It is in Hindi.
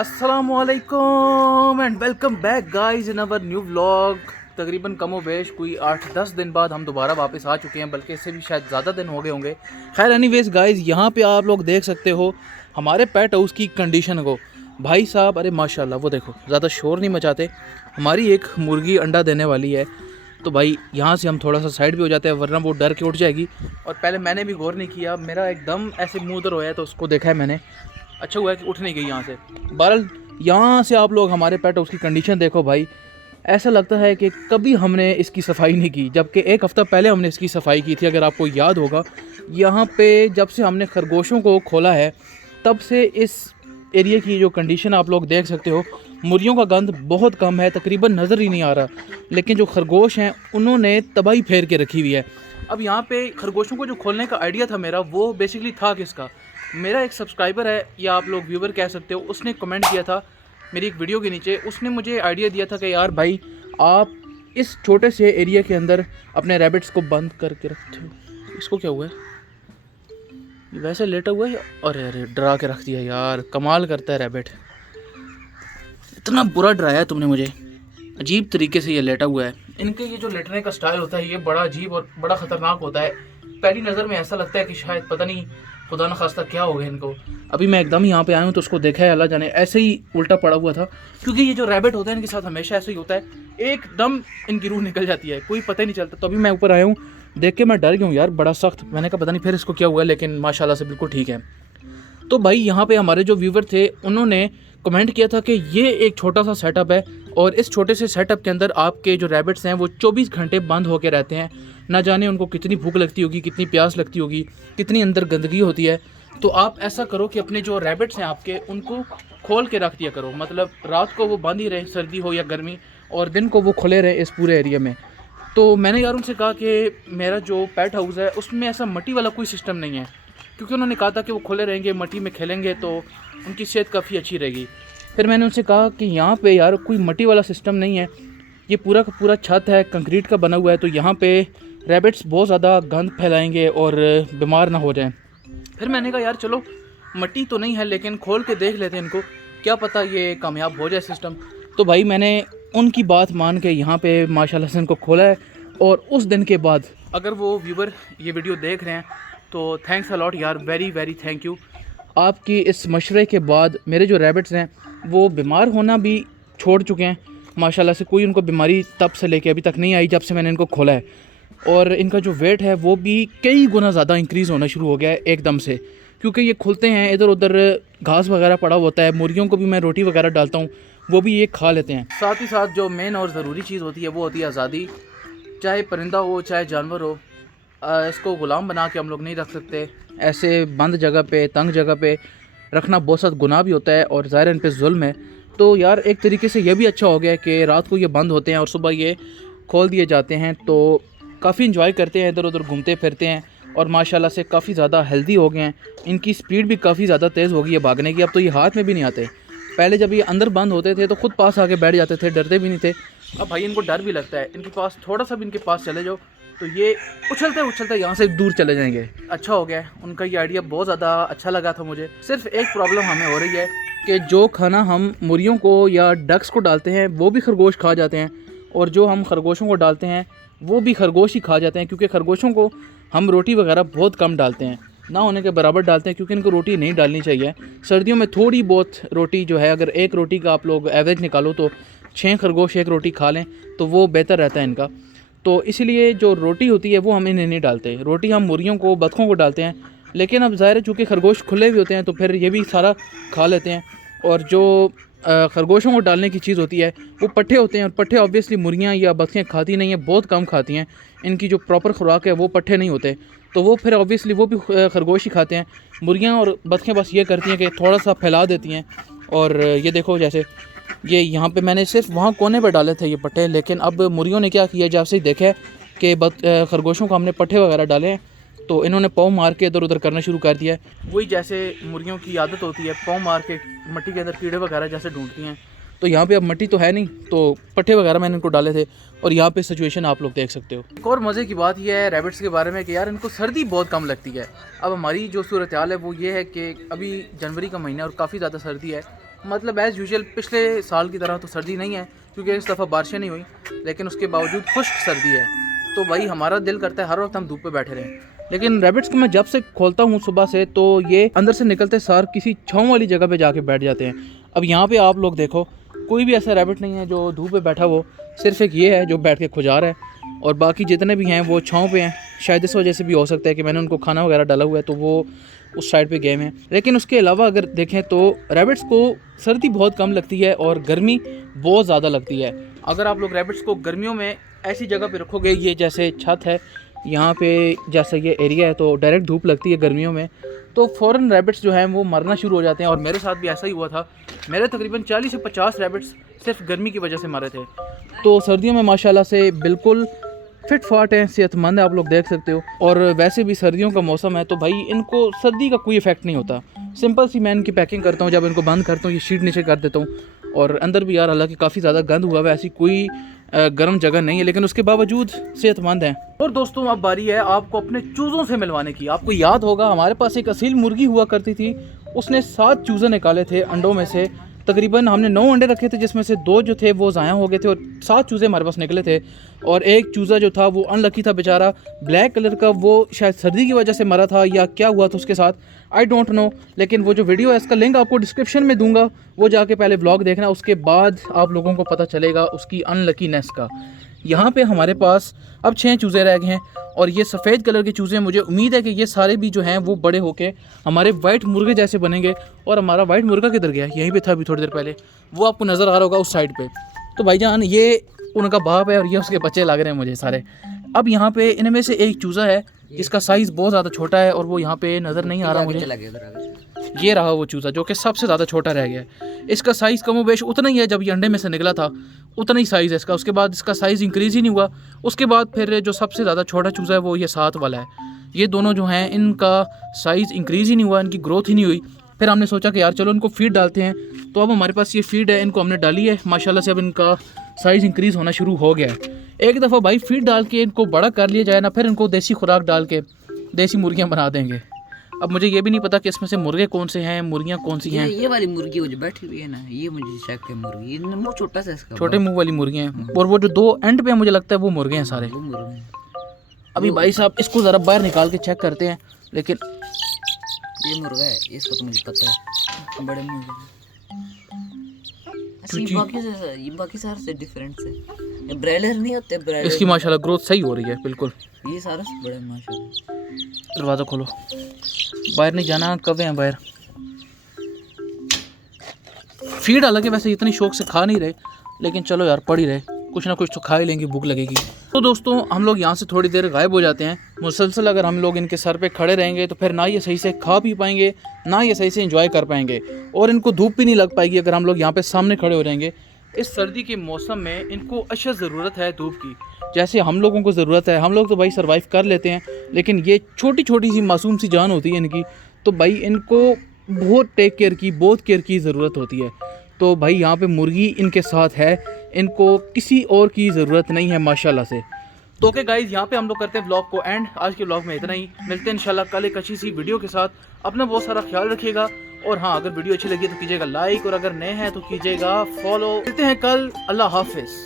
अस्सलामुअलैकुम and welcome back guys in our new vlog. तकरीबन कमो बेश कोई 8-10 दिन बाद हम दोबारा वापस आ चुके हैं, बल्कि इससे भी शायद ज़्यादा दिन हो गए होंगे। खैर एनीवेज गाइस, यहाँ पे आप लोग देख सकते हो हमारे पेट हाउस की कंडीशन को। भाई साहब, अरे माशाल्लाह, वो देखो, ज़्यादा शोर नहीं मचाते। हमारी एक मुर्गी अंडा देने वाली है, तो भाई यहाँ से हम थोड़ा सा साइड भी हो जाते हैं, वरना वो डर के उठ जाएगी। और पहले मैंने भी गौर नहीं किया, मेरा एकदम ऐसे मुँह उधर होया तो उसको देखा है मैंने। अच्छा हुआ है कि उठ नहीं गई यहाँ से। बहरहाल यहाँ से आप लोग हमारे पेट उसकी कंडीशन देखो भाई, ऐसा लगता है कि कभी हमने इसकी सफाई नहीं की, जबकि एक हफ़्ता पहले हमने इसकी सफाई की थी। अगर आपको याद होगा, यहाँ पे जब से हमने खरगोशों को खोला है तब से इस एरिया की जो कंडीशन आप लोग देख सकते हो, मुर्गियों का गंद बहुत कम है, तकरीबन नज़र ही नहीं आ रहा। लेकिन जो खरगोश हैं उन्होंने तबाही फेर के रखी हुई है। अब यहाँ पे खरगोशों को जो खोलने का आइडिया था मेरा, वो बेसिकली था किसका, मेरा एक सब्सक्राइबर है या आप लोग व्यूवर कह सकते हो, उसने कमेंट किया था मेरी एक वीडियो के नीचे। उसने मुझे आइडिया दिया था कि यार भाई, आप इस छोटे से एरिया के अंदर अपने रैबिट्स को बंद करके रखते हो। इसको क्या हुआ है, ये वैसे लेटा हुआ है? अरे अरे, डरा के रख दिया यार, कमाल करता है रैबिट। इतना बुरा डराया तुमने मुझे, अजीब तरीके से ये लेटा हुआ है। इनके ये जो लेटने का स्टाइल होता है, ये बड़ा अजीब और बड़ा ख़तरनाक होता है। पहली नज़र में ऐसा लगता है कि शायद पता नहीं खुदा न खास्ता क्या हो गया इनको। अभी मैं एकदम यहाँ पे आया हूँ तो उसको देखा है, अल्लाह जाने ऐसे ही उल्टा पड़ा हुआ था। क्योंकि ये जो रैबिट होता है इनके साथ हमेशा ऐसे ही होता है, एकदम इनकी रूह निकल जाती है, कोई पता ही नहीं चलता। तो अभी मैं ऊपर आया हूँ, देख के मैं डर गया हूँ यार, बड़ा सख्त। मैंने कहा पता नहीं फिर इसको क्या हुआ, लेकिन माशाल्लाह से बिल्कुल ठीक है। तो भाई यहाँ पे हमारे जो व्यूवर थे उन्होंने कमेंट किया था कि ये एक छोटा सा सेटअप है, और इस छोटे से सेटअप के अंदर आपके जो रैबिट्स हैं वो 24 घंटे बंद होके रहते हैं। ना जाने उनको कितनी भूख लगती होगी, कितनी प्यास लगती होगी, कितनी अंदर गंदगी होती है। तो आप ऐसा करो कि अपने जो रैबिट्स हैं आपके, उनको खोल के रख दिया करो। मतलब रात को वो बंद ही रहे, सर्दी हो या गर्मी, और दिन को वो खुले रहे इस पूरे एरिया में। तो मैंने यार उनसे कहा कि मेरा जो पेट हाउस है उसमें ऐसा मट्टी वाला कोई सिस्टम नहीं है, क्योंकि उन्होंने कहा था कि वो खुले रहेंगे, मट्टी में खेलेंगे तो उनकी सेहत काफ़ी अच्छी रहेगी। फिर मैंने उनसे कहा कि यहाँ पे यार कोई मट्टी वाला सिस्टम नहीं है, ये पूरा का पूरा छत है, कंक्रीट का बना हुआ है, तो यहाँ पे रैबिट्स बहुत ज़्यादा गंद फैलाएंगे और बीमार ना हो जाएं। फिर मैंने कहा यार चलो, मट्टी तो नहीं है लेकिन खोल के देख लेते हैं इनको, क्या पता ये कामयाब हो जाए सिस्टम। तो भाई मैंने उनकी बात मान के यहाँ पे माशाल्लाह से इनको खोला है। और उस दिन के बाद अगर वो व्यूवर ये वीडियो देख रहे हैं तो थैंक्स अ लॉट यार, वेरी वेरी थैंक यू। आपकी इस मशवरे के बाद मेरे जो रैबिट्स हैं वो बीमार होना भी छोड़ चुके हैं माशाल्लाह से। कोई उनको बीमारी तब से लेके अभी तक नहीं आई जब से मैंने इनको खोला है। और इनका जो वेट है वो भी कई गुना ज़्यादा इंक्रीज़ होना शुरू हो गया है एकदम से, क्योंकि ये खुलते हैं, इधर उधर घास वगैरह पड़ा होता है, मुर्गियों को भी मैं रोटी वगैरह डालता हूँ, वो भी ये खा लेते हैं। साथ ही साथ जो मेन और ज़रूरी चीज़ होती है वो होती है आज़ादी। चाहे परिंदा हो चाहे जानवर हो, इसको ग़ुलाम बना के हम लोग नहीं रख सकते। ऐसे बंद जगह पे, तंग जगह पे रखना बहुत सा गुनाह भी होता है और ज़ाहिर इन पे जुल्म है। तो यार एक तरीके से ये भी अच्छा हो गया कि रात को ये बंद होते हैं और सुबह ये खोल दिए जाते हैं, तो काफ़ी इंजॉय करते हैं, इधर उधर घूमते फिरते हैं और माशाल्लाह से काफ़ी ज़्यादा हेल्दी हो गए हैं। इनकी स्पीड भी काफ़ी ज़्यादा तेज़ हो गई है भागने की। अब तो ये हाथ में भी नहीं आते। पहले जब ये अंदर बंद होते थे तो खुद पास आके बैठ जाते थे, डरते भी नहीं थे। अब भाई इनको डर भी लगता है, इनके पास थोड़ा सा भी इनके पास चले जाओ तो ये उछलते उछलते यहाँ से दूर चले जाएंगे। अच्छा हो गया, उनका ये आइडिया बहुत ज़्यादा अच्छा लगा था मुझे। सिर्फ एक प्रॉब्लम हमें हो रही है कि जो खाना हम मुर्गियों को या डक्स को डालते हैं वो भी खरगोश खा जाते हैं, और जो हम खरगोशों को डालते हैं वो भी खरगोश ही खा जाते हैं। क्योंकि खरगोशों को हम रोटी वगैरह बहुत कम डालते हैं, ना होने के बराबर डालते हैं, क्योंकि इनको रोटी नहीं डालनी चाहिए। सर्दियों में थोड़ी बहुत रोटी जो है, अगर एक रोटी का आप लोग एवरेज निकालो तो 6 खरगोश एक रोटी खा लें तो वो बेहतर रहता है इनका। तो इसलिए जो रोटी होती है वो हम इन्हें नहीं डालते, रोटी हम मुर्गियों को, बतखों को डालते हैं। लेकिन अब ज़ाहिर है चूँकि खरगोश खुले हुए होते हैं तो फिर ये भी सारा खा लेते हैं। और जो खरगोशों को डालने की चीज़ होती है वो पट्ठे होते हैं, और पट्ठे ऑब्वियसली मुर्गियाँ या बतखें खाती नहीं हैं, बहुत कम खाती हैं। इनकी जो प्रॉपर खुराक है वो पट्ठे नहीं होते, तो वो फिर ऑब्वियसली वो भी खरगोश ही खाते हैं। मुर्गियाँ और बतखें बस ये करती हैं कि थोड़ा सा फैला देती हैं। और ये देखो, जैसे ये यहाँ पे मैंने सिर्फ वहाँ कोने पर डाले थे ये पट्टे, लेकिन अब मुर्गियों ने क्या किया, जब से ही देखा है कि खरगोशों को हमने पट्टे वगैरह डाले हैं तो इन्होंने पाँव मार के इधर उधर करना शुरू कर दिया है। वही जैसे मुर्गियों की आदत होती है, पाँव मार के मिट्टी के अंदर कीड़े वगैरह जैसे ढूंढती हैं। तो यहाँ पे अब मिट्टी तो है नहीं, तो पट्टे वगैरह मैंने इनको डाले थे, और यहाँ पे सिचुएशन आप लोग देख सकते हो। एक और मज़े की बात यह है रैबिट्स के बारे में कि यार इनको सर्दी बहुत कम लगती है। अब हमारी जो सूरत हाल है वो ये है कि अभी जनवरी का महीना और काफ़ी ज़्यादा सर्दी है, मतलब एज़ यूजुअल पिछले साल की तरह तो सर्दी नहीं है, क्योंकि इस दफ़ा बारिशें नहीं हुई, लेकिन उसके बावजूद खुश्क सर्दी है। तो भाई हमारा दिल करता है हर वक्त हम धूप पे बैठे रहें। लेकिन रैबिट्स को मैं जब से खोलता हूँ सुबह से, तो ये अंदर से निकलते सार किसी छाँव वाली जगह पे जाके बैठ जाते हैं। अब यहाँ पे आप लोग देखो, कोई भी ऐसा रैबिट नहीं है जो धूप पे बैठा हो, सिर्फ एक ये है जो बैठ के खुजा रहा है, और बाकी जितने भी हैं वो छाँव पे हैं। शायद इस वजह से भी हो सकता है कि मैंने उनको खाना वगैरह डाला हुआ है तो वो उस साइड पे गए हैं। लेकिन उसके अलावा अगर देखें तो रैबिट्स को सर्दी बहुत कम लगती है और गर्मी बहुत ज़्यादा लगती है। अगर आप लोग रैबिट्स को गर्मियों में ऐसी जगह पे रखोगे, ये जैसे छत है यहाँ पे, जैसे ये एरिया है, तो डायरेक्ट धूप लगती है गर्मियों में, तो फ़ौरन रैबिट्स जो हैं वो मरना शुरू हो जाते हैं। और मेरे साथ भी ऐसा ही हुआ था। मेरे तकरीबन 40 से 50 रैबिट्स सिर्फ गर्मी की वजह से मरे थे। तो सर्दियों में माशाल्लाह से बिल्कुल फिट फाट हैं, सेहतमंद है, आप लोग देख सकते हो। और वैसे भी सर्दियों का मौसम है तो भाई इनको सर्दी का कोई इफेक्ट नहीं होता। सिंपल सी मैं इनकी पैकिंग करता हूँ, जब इनको बंद करता हूँ ये शीट नीचे कर देता हूँ। और अंदर भी यार हालांकि काफ़ी ज़्यादा गंद हुआ है, ऐसी कोई गर्म जगह नहीं है, लेकिन उसके बावजूद सेहतमंद हैं। और दोस्तों अब बारी है आपको अपने चूज़ों से मिलवाने की। आपको याद होगा हमारे पास एक असील मुर्गी हुआ करती थी, उसने 7 चूज़े निकाले थे अंडों में से। तकरीबन हमने 9 अंडे रखे थे, जिसमें से 2 जो थे वो ज़ाया हो गए थे और 7 चूज़े हमारे पास निकले थे। और एक चूज़ा जो था वो अनलकी था बेचारा, ब्लैक कलर का, वो शायद सर्दी की वजह से मरा था या क्या हुआ था उसके साथ, आई डोंट नो। लेकिन वो जो वीडियो है इसका लिंक आपको डिस्क्रिप्शन में दूंगा, वो जाके पहले व्लॉग देखना, उसके बाद आप लोगों को पता चलेगा उसकी अनलकीनेस का। यहाँ पे हमारे पास अब 6 चूज़े रह गए हैं और ये सफ़ेद कलर के चूज़े, मुझे उम्मीद है कि ये सारे भी जो हैं वो बड़े होके हमारे वाइट मुर्गे जैसे बनेंगे। और हमारा वाइट मुर्गा किधर गया? यहीं पे था अभी थोड़ी देर पहले, वो आपको नज़र आ रहा होगा उस साइड पे। तो भाईजान ये उनका बाप है और ये उसके बच्चे लग रहे हैं मुझे सारे। अब यहाँ पे इनमें से एक चूज़ा है जिसका साइज़ बहुत ज़्यादा छोटा है और वो यहाँ पे नज़र नहीं आ रहा मुझे। ये रहा वो चूज़ा जो कि सबसे ज़्यादा छोटा रह गया है। इसका साइज़ कमोबेश उतना ही है, जब ये अंडे में से निकला था उतना ही साइज़ है इसका। उसके बाद इसका साइज़ इंक्रीज़ ही नहीं हुआ। उसके बाद फिर जो सबसे ज़्यादा छोटा चूज़ा है वो ये 7 वाला है। ये दोनों जो हैं इनका साइज़ इंक्रीज़ ही नहीं हुआ, इनकी ग्रोथ ही नहीं हुई। फिर हमने सोचा कि यार चलो इनको फीड डालते हैं, तो अब हमारे पास ये फीड है, इनको हमने डाली है। माशाल्लाह से अब इनका साइज़ इंक्रीज़ होना शुरू हो गया है। एक दफ़ा भाई फीड डाल के इनको बड़ा कर लिया जाए ना, फिर इनको देसी खुराक डाल के देसी मुर्गियाँ बना देंगे। अब मुझे ये भी नहीं पता कि इसमें से मुर्गे कौन से हैं, मुर्गियाँ कौन सी हैं। ये वाली मुर्गी वो जो बैठी हुई है ना, ये मुझे शक है मुर्गी, मुंह छोटा सा इसका, छोटे मुंह वाली मुर्गियाँ हैं। और वो जो 2 एंड पे मुझे लगता है वो मुर्गे हैं सारे। अभी भाई साहब इसको ज़रा बाहर निकाल के चेक करते हैं। लेकिन ये मुर्गा है, इसको तो मुझे पता है, बड़े मुंह का। ये बाकी सारे से डिफरेंट है। ये ब्रायलर नहीं होते, ब्रायलर। इसकी माशाल्लाह ग्रोथ सही हो रही है बिल्कुल। ये सारे से बड़े माशाल्लाह। दरवाज़ा खोलो, बाहर नहीं जाना, कब हैं बाहर। फीड हालांकि वैसे इतनी शौक से खा नहीं रहे, लेकिन चलो यार पड़ ही रहे, कुछ ना कुछ तो खा ही लेंगे, भूख लगेगी। तो दोस्तों हम लोग यहाँ से थोड़ी देर गायब हो जाते हैं। मुसलसल अगर हम लोग इनके सर पे खड़े रहेंगे तो फिर ना ये सही से खा पी पाएंगे, ना ये सही से एंजॉय कर पाएंगे, और इनको धूप भी नहीं लग पाएगी अगर हम लोग यहाँ पे सामने खड़े हो रहेंगे। इस सर्दी के मौसम में इनको अशद ज़रूरत है धूप की, जैसे हम लोगों को ज़रूरत है। हम लोग तो भाई सर्वाइव कर लेते हैं, लेकिन ये छोटी छोटी सी मासूम सी जान होती है इनकी, तो भाई इनको बहुत टेक केयर की, बहुत केयर की ज़रूरत होती है। तो भाई यहाँ पे मुर्गी इनके साथ है, इनको किसी और की ज़रूरत नहीं है माशाल्लाह से। तो ओके गाइज़, यहाँ पे हम लोग करते हैं व्लॉग को एंड। आज के व्लॉग में इतना ही, मिलते हैं इंशाल्लाह कल एक अच्छी सी वीडियो के साथ। अपना बहुत सारा ख्याल रखिएगा, और हाँ अगर वीडियो अच्छी लगी तो कीजिएगा लाइक, और अगर नए हैं तो कीजिएगा फॉलो। मिलते हैं कल, अल्लाह हाफिज़।